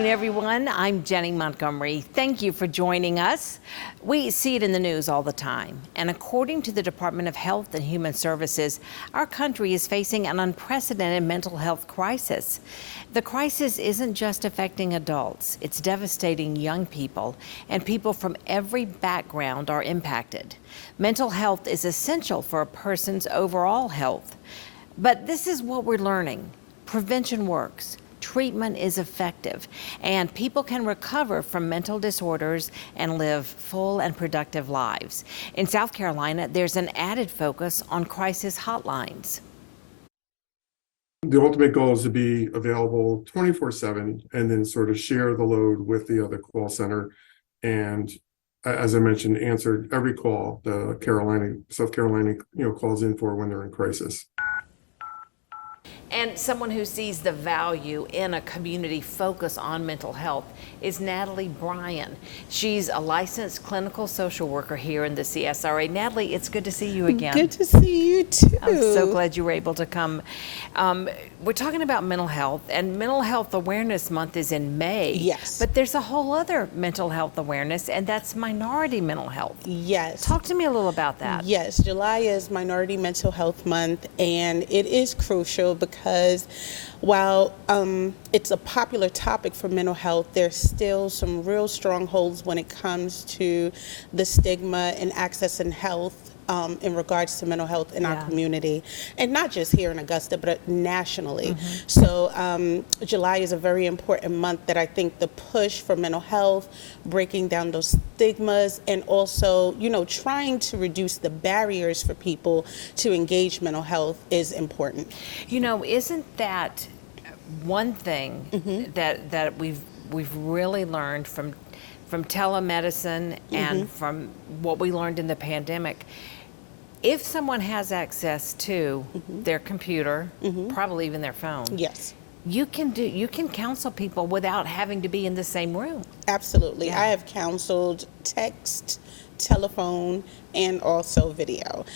afternoon, everyone. I'm Jenny Montgomery. Thank you for joining us. We see it in the news all the time, and according to the Department of Health and Human Services, our country is facing an unprecedented mental health crisis. The crisis isn't just affecting adults, it's devastating young people, and people from every background are impacted. Mental health is essential for a person's overall health. But this is what we're learning. Prevention works. Treatment is effective, and people can recover from mental disorders and live full and productive lives. In South Carolina, there's an added focus on crisis hotlines. The ultimate goal is to be available 24/7 and then sort of share the load with the other call center. And as I mentioned, answer every call the South Carolina, calls in for when they're in crisis. And someone who sees the value in a community focus on mental health is Natalie Bryan. She's a licensed clinical social worker here in the CSRA. Natalie, it's good to see you again. Good to see you too. I'm so glad you were able to come. We're talking about mental health, and Mental Health Awareness Month is in May. Yes. But there's a whole other mental health awareness, and that's minority mental health. Yes. Talk to me a little about that. Yes, July is Minority Mental Health Month, and it is crucial because while it's a popular topic for mental health, there's still some real strongholds when it comes to the stigma and access and health in regards to mental health in our community, and not just here in Augusta, but nationally. So July is a very important month that I think the push for mental health, breaking down those stigmas, and also, trying to reduce the barriers for people to engage mental health is important. Isn't that one thing that we've really learned from telemedicine and from what we learned in the pandemic? If someone has access to their computer, probably even their phone, yes, you can counsel people without having to be in the same room. Absolutely. Yeah. I have counseled text, telephone, and also video.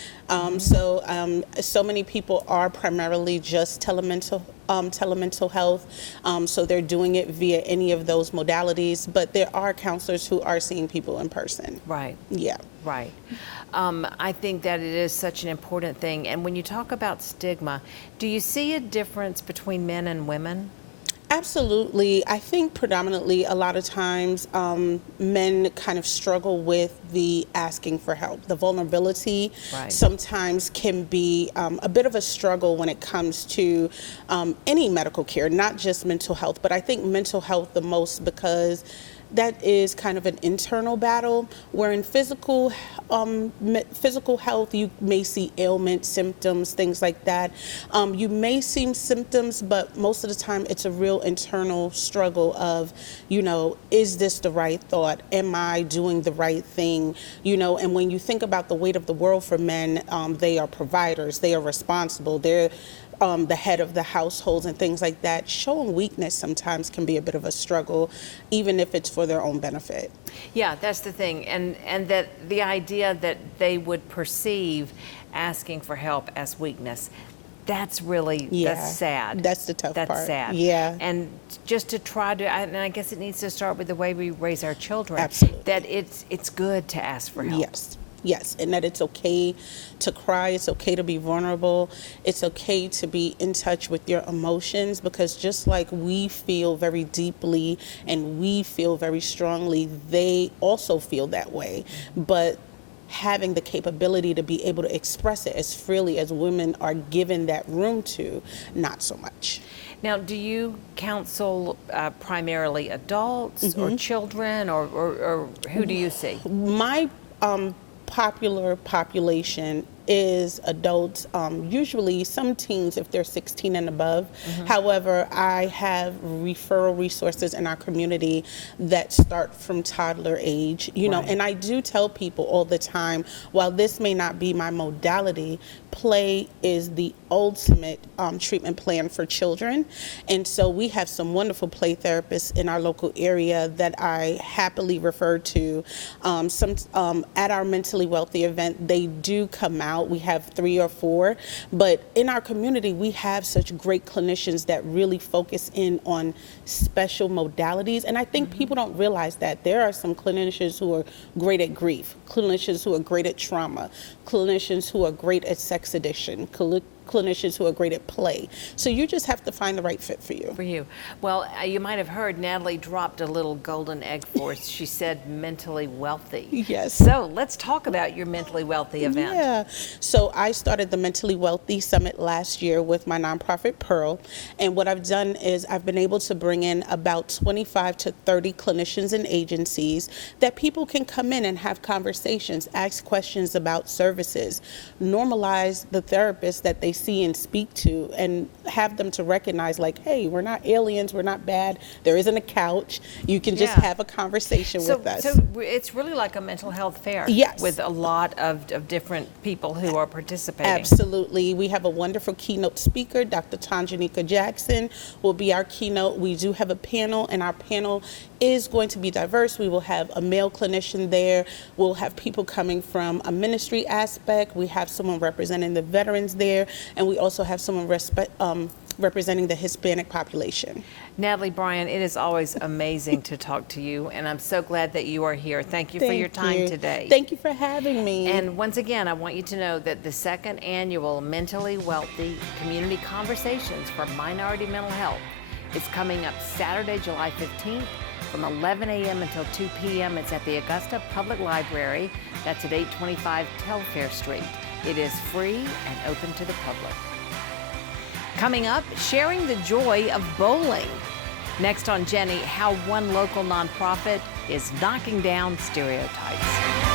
So many people are primarily just telemental health, so they're doing it via any of those modalities, but there are counselors who are seeing people in person. Right. Yeah. Right. I think that it is such an important thing. And when you talk about stigma, do you see a difference between men and women? Absolutely. I think predominantly a lot of times men kind of struggle with the asking for help. The vulnerability sometimes can be a bit of a struggle when it comes to any medical care, not just mental health, but I think mental health the most because that is kind of an internal battle, where in physical health, you may see ailments, symptoms, things like that. You may see symptoms, but most of the time it's a real internal struggle of, is this the right thought? Am I doing the right thing? And when you think about the weight of the world for men, they are providers, they are responsible, they're the head of the households and things like that. Showing weakness sometimes can be a bit of a struggle, even if it's for their own benefit. Yeah, that's the thing. And that the idea that they would perceive asking for help as weakness, that's really, that's sad. That's the tough part. That's sad. Yeah. And just to try to, and I guess it needs to start with the way we raise our children. Absolutely. That it's good to ask for help. Yes, and that it's okay to cry, it's okay to be vulnerable, it's okay to be in touch with your emotions, because just like we feel very deeply and we feel very strongly, they also feel that way. But having the capability to be able to express it as freely as women are given that room to, not so much. Now, do you counsel primarily adults or children, or who do you see? My popular population is adults, usually some teens if they're 16 and above. However, I have referral resources in our community that start from toddler age, and I do tell people all the time, while this may not be my modality, play is the ultimate treatment plan for children. And so we have some wonderful play therapists in our local area that I happily refer to. At our Mentally Wealthy event, they do come out out. We have 3 or 4, but in our community, we have such great clinicians that really focus in on special modalities. And I think people don't realize that there are some clinicians who are great at grief, clinicians who are great at trauma, clinicians who are great at sex addiction, clinicians who are great at play. So you just have to find the right fit for you. For you. Well, you might have heard Natalie dropped a little golden egg for us. She said mentally wealthy. Yes. So let's talk about your mentally wealthy event. Yeah. So I started the Mentally Wealthy Summit last year with my nonprofit Pearl. And what I've done is I've been able to bring in about 25 to 30 clinicians and agencies that people can come in and have conversations, ask questions about services, normalize the therapists that they see and speak to, and have them to recognize, like, hey, we're not aliens, we're not bad, there isn't a couch, you can just have a conversation with us. So it's really like a mental health fair. Yes. With a lot of different people who are participating. Absolutely. We have a wonderful keynote speaker. Dr. Tanjanika Jackson will be our keynote. We do have a panel, and our panel is going to be diverse. We will have a male clinician there. We'll have people coming from a ministry aspect. We have someone representing the veterans there, and we also have someone representing the Hispanic population. Natalie Bryan, it is always amazing to talk to you, and I'm so glad that you are here. Thank you for your time today. Thank you for having me. And once again, I want you to know that the second annual Mentally Wealthy Community Conversations for Minority Mental Health is coming up Saturday, July 15th from 11 a.m. until 2 p.m. It's at the Augusta Public Library. That's at 825 Telfair Street. It is free and open to the public. Coming up, sharing the joy of bowling. Next on Jenny, how one local nonprofit is knocking down stereotypes.